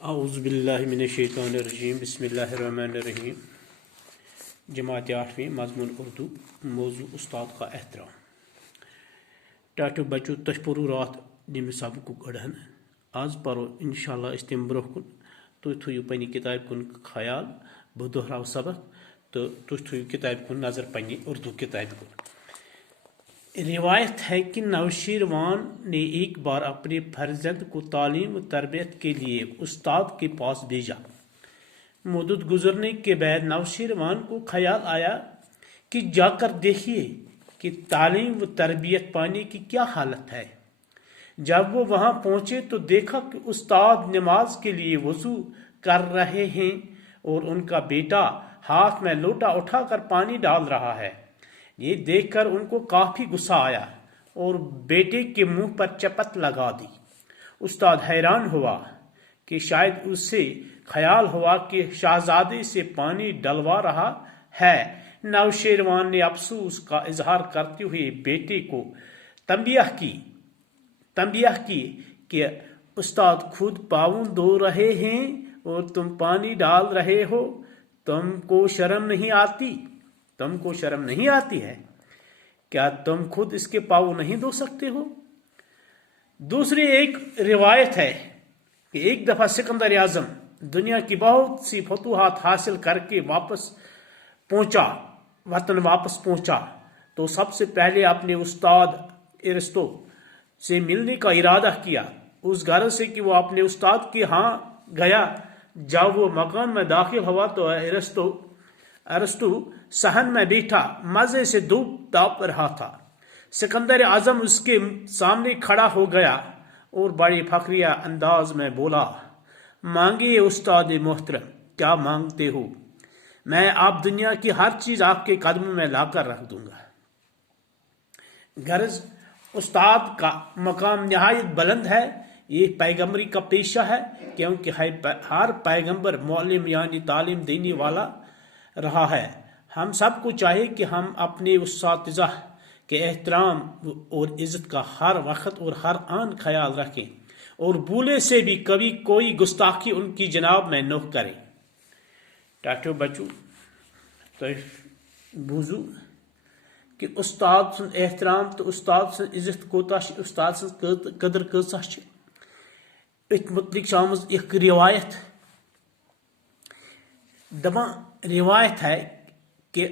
اعوذ باللہ من الشیطان الرجیم بسم اللہ الرحمن الرحیم جماعت 8ویں مضمون اردو موضوع استاد کا احترام ٹاٹو بچو تہ پورو رات نم سبق گڑھن آز پرو انشاءاللہ اس تم برہ کن تھی تھو پنہ کتاب کن خیال بہ دہراو سبق تو تھی تھو کتاب کن نظر پنہ اردو کتاب کن۔ روایت ہے کہ نوشیروان نے ایک بار اپنے فرزند کو تعلیم و تربیت کے لیے استاد کے پاس بھیجا۔ مدت گزرنے کے بعد نوشیروان کو خیال آیا کہ جا کر دیکھیے کہ تعلیم و تربیت پانے کی کیا حالت ہے۔ جب وہ وہاں پہنچے تو دیکھا کہ استاد نماز کے لیے وضو کر رہے ہیں اور ان کا بیٹا ہاتھ میں لوٹا اٹھا کر پانی ڈال رہا ہے۔ یہ دیکھ کر ان کو کافی غصہ آیا اور بیٹے کے منہ پر چپت لگا دی۔ استاد حیران ہوا کہ شاید اسے خیال ہوا کہ شہزادے سے پانی ڈلوا رہا ہے۔ نوشیروان نے افسوس کا اظہار کرتے ہوئے بیٹے کو تنبیہ کی کہ استاد خود پاؤں دھو رہے ہیں اور تم پانی ڈال رہے ہو، تم کو شرم نہیں آتی ہے؟ کیا تم خود اس کے پاؤں نہیں دھو سکتے ہو؟ دوسری ایک روایت ہے کہ ایک دفعہ سکندر اعظم دنیا کی بہت سی فتوحات حاصل کر کے وطن واپس پہنچا تو سب سے پہلے اپنے استاد ارسطو سے ملنے کا ارادہ کیا، اس غرض سے کہ وہ اپنے استاد کے ہاں گیا۔ جب وہ مکان میں داخل ہوا تو ارسطو صحن میں بیٹھا مزے سے دھوپ تاپ رہا تھا۔ سکندر اعظم اس کے سامنے کھڑا ہو گیا اور بڑے فخریہ انداز میں بولا، مانگیے استاد محترم، کیا مانگتے ہو؟ میں آپ دنیا کی ہر چیز آپ کے قدموں میں لا کر رکھ دوں گا۔ غرض استاد کا مقام نہایت بلند ہے۔ یہ پیغمبری کا پیشہ ہے، کیونکہ ہر پیغمبر معلم یعنی تعلیم دینے والا رہا ہے۔ ہم سب کو چاہیے کہ ہم اپنے اساتذہ کے احترام اور عزت کا ہر وقت اور ہر آن خیال رکھیں اور بھولے سے بھی کبھی کوئی گستاخی ان کی جناب میں نہ کریں۔ ٹاٹو بچو تو بوزو کہ استاد سن احترام تو استاد سن عزت کوتا استاد سن قدر کۭژاہ چھ۔ ات متعلق آمز ایک روایت روایت ہے کہ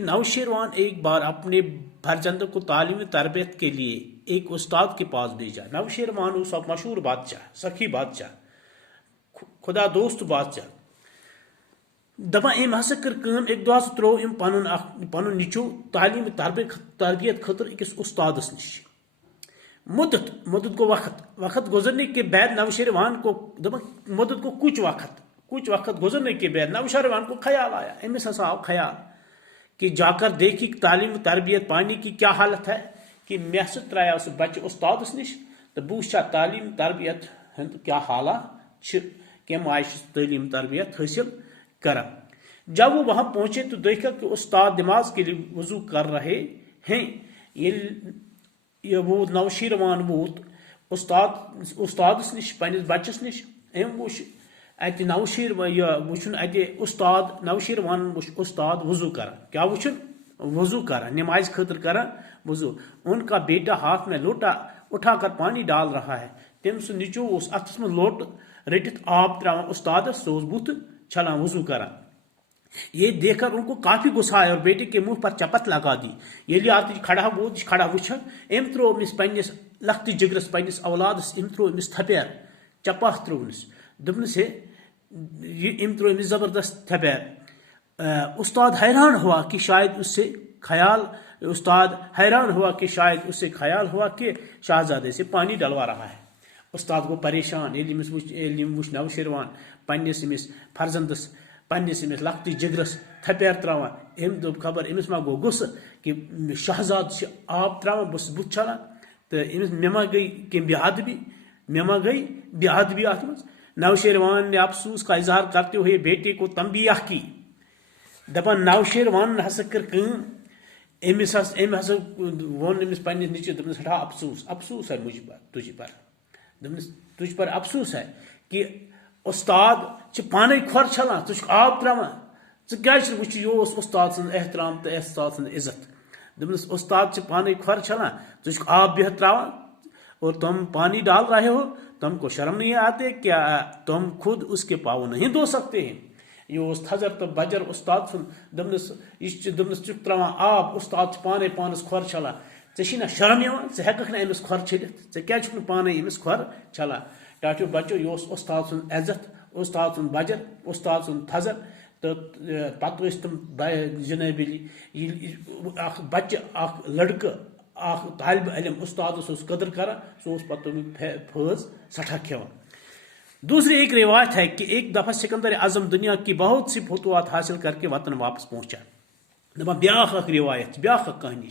نوشیروان ایک بار اپنے فرزند کو تعلیم تربیت کے لیے ایک استاد کے پاس بھیجا۔ نوشیروان اس مشہور بادشاہ، سخی بادشاہ، خدا دوست بادشاہ ام ہسا کر کٲم، ایک دۄہ ہسا ترٛوو پنُن نیٚچوٗ تعلیم تربیت خاطر أکِس استادس نش۔ مدت گو وقت گزرنے کے بعد نوشیروان کو مدت کو کچھ وقت گزرنے کے بعد نوشیروان کو خیال آیا، امس ہسا آو خیال کہ جا کر دیکھی تعلیم تربیت پانے کی کیا حالت ہے، کہ مے ہسا ترٛایاو سُہ بچہ استادس نش تو بہ وٕچھا تعلیم تربیت ہند کیا حالات چھ، کم آیہ تعلیم تربیت حاصل کرا۔ جب وہ وہاں پہنچے تو دیکھا کہ استاد نماز کے لیے وضو کر رہے ہیں۔ وہ نوشیروان ووت استادس نش پنس بچس نش، وچھ اتہ نوشیروان وچھ استاد وضو کران، کیا وچھن؟ وضو کران، نماز خاطر کران وضو۔ ان کا بیٹا ہاتھ میں لوٹا اٹھا کر پانی ڈال رہا ہے۔ تم سن نیچو اس اتھس میں لوٹ رٹت آب تراوان استادس، سو بت چھلان وضو کران۔ یہ دیکھ کر ان کو کافی غصہ آیا اور بیٹے کے منہ پر چپت لگا دی۔ یلی آت کھڑا وچھا، ام ترو امس پنس لخت جگرس پنس اولادس ام ترو امس تھپیر، چپاہ ترونس، دپنس ہے ام ترو امس زبردست تھپیر۔ استاد حیران ہوا کہ شاید اس سے خیال ہوا کہ شہزادے سے پانی ڈلوا رہا ہے۔ استاد کو پریشان ییٚلہِ وٕچھ نوشیروان پنس امس فرزندس پنس امس لخت جگرس تھپیر تراوان، ام دوٚپ خبر امس ما گو غصہ کہ شہزاد سے آب تراوان، بہٕ چھُس بُتھ چھلان تو امس مے ما گئی بے ادبی اتھ منٛز۔ نوشیروان نے افسوس کا اظہار کرتے ہوئے بیٹے کو تنبیہ کی، دپان نوشیروان ہسا کر کٲم، امس ہسا وون امس پنس نیٚچوِس، دپنس ہٹا افسوس ہے مجھ پر، تجھ پر۔ دپنس تجھ پر افسوس ہے کہ استاد پانے کھور چھلان ژٕ چھُکھ آب تراوان ژٕ کیازِ چھُکھ وٕچھ یہِ اوس استاد سُنٛد احترام تہٕ استاد سُنٛد عزت دپنس استاد پانے کھور چھلان ژٕ چھُکھ آب بہت تراوان اور تم پانی ڈال رہے ہو تم کو شرم نہیں آتے کیا تم خود اس کے پاؤں نہیں دھو سکتے ہیں یہ تھزر تو بجر استاد سن دپنس چھ تراوان آب استاد پانے پانس کھور چھلان ژےٚ نا شرم یوان ژٕ ہیٚککھ نہٕ أمِس کھۄر چھٔلِتھ ژےٚ کیازِ چھُکھ نہٕ پانے أمِس کھۄر چھلان ٹاٹھیو بچو یہ استاد سُنٛد عزت استاد سُنٛد بجر استاد سُنٛد تھزر تو پتہٕ ٲسۍ تِم جناب اکھ بچہ اکھ لڑکہٕ اکھ طالب علم استادس قدر کران سہ پتہ تمیک فٲض سٹھا کھیوان دوسری ایک روایت ہے کہ ایک دفعہ سکندر اعظم دنیا کی بہت سی فتوحات حاصل کر کے وطن واپس پہنچا دپان بیاکھ اکھ روایت بیاکھ اکھ کہانی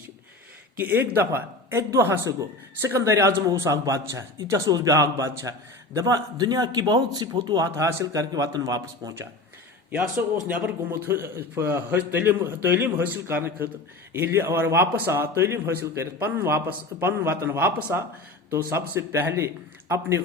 کہ ایک دفعہ ایک دۄہ ہسا گو سکندر اعظم اوس اکھ بادشاہ یہ ہسا اوس بیاکھ بادشاہ دپان دنیا کی بہت سی فتوحات حاصل کر کے وطن واپس پہنچا یہ ہسا اوس نبر گومت تعلیم حاصل کرنے خاطر ییٚلہِ اور واپس آ تعلیم حاصل کرت پن وطن واپس آ تو سب سے پہلے اپنے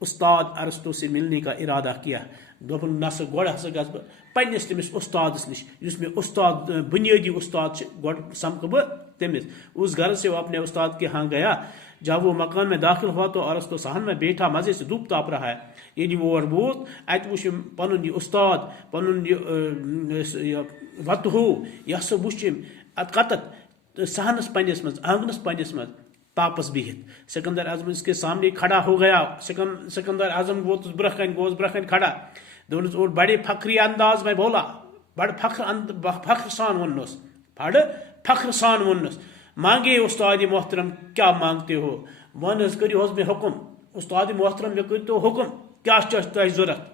استاد ارسطو سے ملنے کا ارادہ کیا دوپن نسا گۄڈٕ ہسا گژھٕ بہٕ پننس تٔمِس استادس نش یُس مےٚ استاد بنیٲدی استاد چھُ گۄڈٕ سمکھٕ بہٕ تٔمِس اس گھر سے وہ اپنے استاد کے ہاں گیا جب وہ مکان میں داخل ہوا تو ارسطو صحن میں بیٹھا مزے سے دھوپ تاپ رہا ہے ییٚلہِ وہ اور ووت اتہِ وُچھ پنُن یہ استاد پنُن یہ وتہو یہ ہسا وُچھ ات کتت صحنس پننس مز آنگنس پننس مز تاپس بہت سکندر اعظم اس کے سامنے کھڑا ہو گیا سکندر اعظم ووتس برہ کن گوس برہ کن کھڑا دوپنس اور بڑے فخری انداز میں بولا بڑ فخر سان ونس بڑ فخر سان ونس مانگے استاد محترم کیا مانگتے ہو ون حظ کٔرِو حظ مےٚ حکم استاد محترم مےٚ کٔرۍتو حکم کیا تۄہہِ ضرورت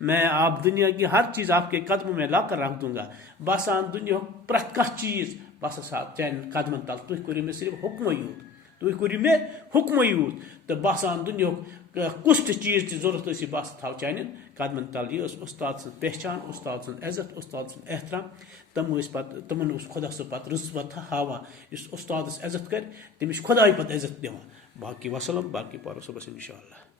میں آپ دنیا کی ہر چیز آپ کے قدموں میں لا کر رکھ دوں گا بس آن دنیا پرٛٮ۪تھ کانٛہہ چیز بس ہسا چانٮ۪ن قدمن تل تُہۍ کٔرِو مےٚ صرف حکمٕے یوت تُہۍ کٔرِو مےٚ حکمٕے یوت تہٕ بس آن دُنیاہُک کُس تہِ چیز تہِ ضرورت ٲسۍ بس تھاو چانٮ۪ن قدمن تل یہ ٲس استاد سٕنٛز پہچان استاد سٕنٛز عزت استاد سُنٛد احترام تم ٲسۍ پتہٕ تمن اوس خۄدا صٲب پتہٕ رٕژ ہاوان یُس استادس عزت کرِ تٔمِس چھُ خۄداے پتہٕ عزت دِوان باقی وسلم باقی پرو صُبحس انشاء اللہ.